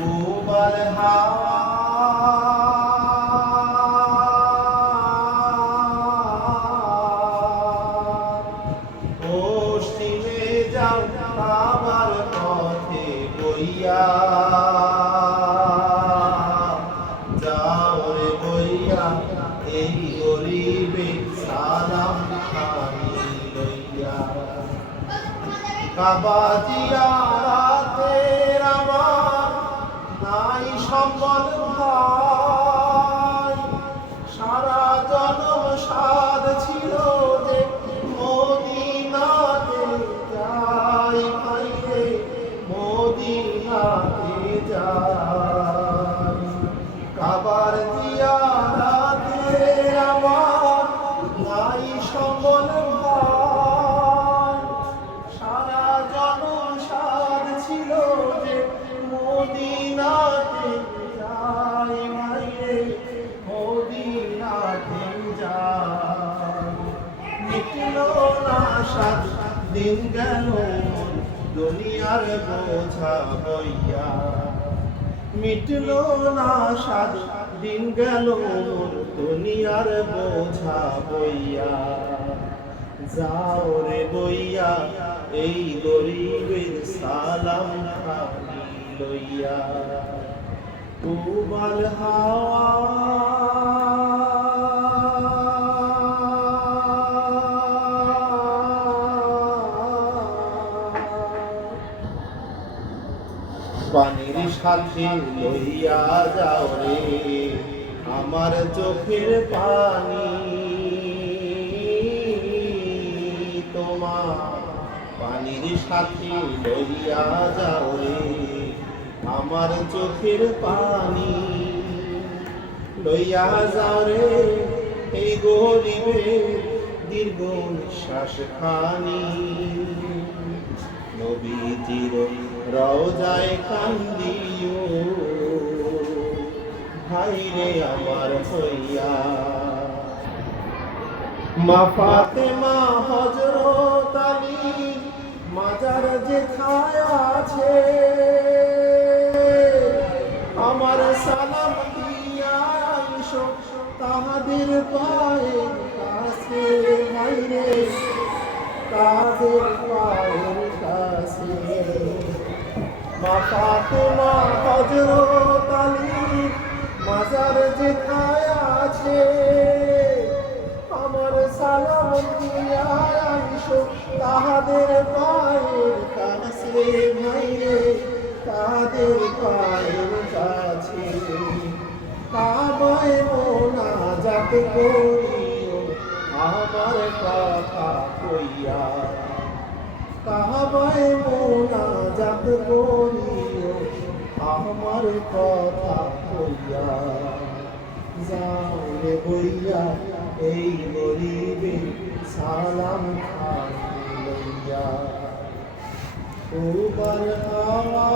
উবাল হাওয়া পশ্চিমে যাও আমার পথে বইয়া যাও রে বইয়া এই গরিবে সালাম খানি লইয়া কাবা জিয়ারাতের আমার নাই সম্বল ভাই সারা জনম সাধ ছিল যে মদিনাতে যাই ভাই রে মদিনাতে যাই কাবার জিয়ারাতের আমার নাই সম্বল ভাই সারা জনম সাধ ছিল যে মদিনাতে যাই ভাই রে মদিনাতে যাই মিটলো না সাত দিন গেল দুনিয়ার বোঝা হইয়া মিটলো না সাত দিন গেল দুনিয়ার বোঝা হইয়া যাও রে বইয়া এই গরিবের সালাম খানি লইয়া উবাল হাওয়া পানির সাথে লইয়া যাও রে আমার চোখের পানি তোমার পানির সাথে লইয়া যাও রে আমার চোখের পানি লইয়া যাও রে এই গরিবের দীর্ঘ নিঃশ্বাস খানি নবীজির রওজায় কান্দিও ভাই রে আমার হইয়া মা ফাতেমা হযরত আলী মাজার যেথায় আছে আমার সালাম দিয়া আইসো তাহাদের পায়ের কাছে ভাই রে তাদের পায়ের কাছে মা ফাতেমা হযরত আলী মাজার যেথায় আছে আমার সালাম দিয়া আইসো তাহাদের পায়ের কাছে ভাই রে তাদের পায়ের কাছে কাবায় মোনাজাত করিও আমার কথা কইয়া কাবায় মোনাজাত করিও আমার কথা কইয়া যাও রে বইয়া এই গরিবে সালাম খানি লইয়া উবাল হাওয়া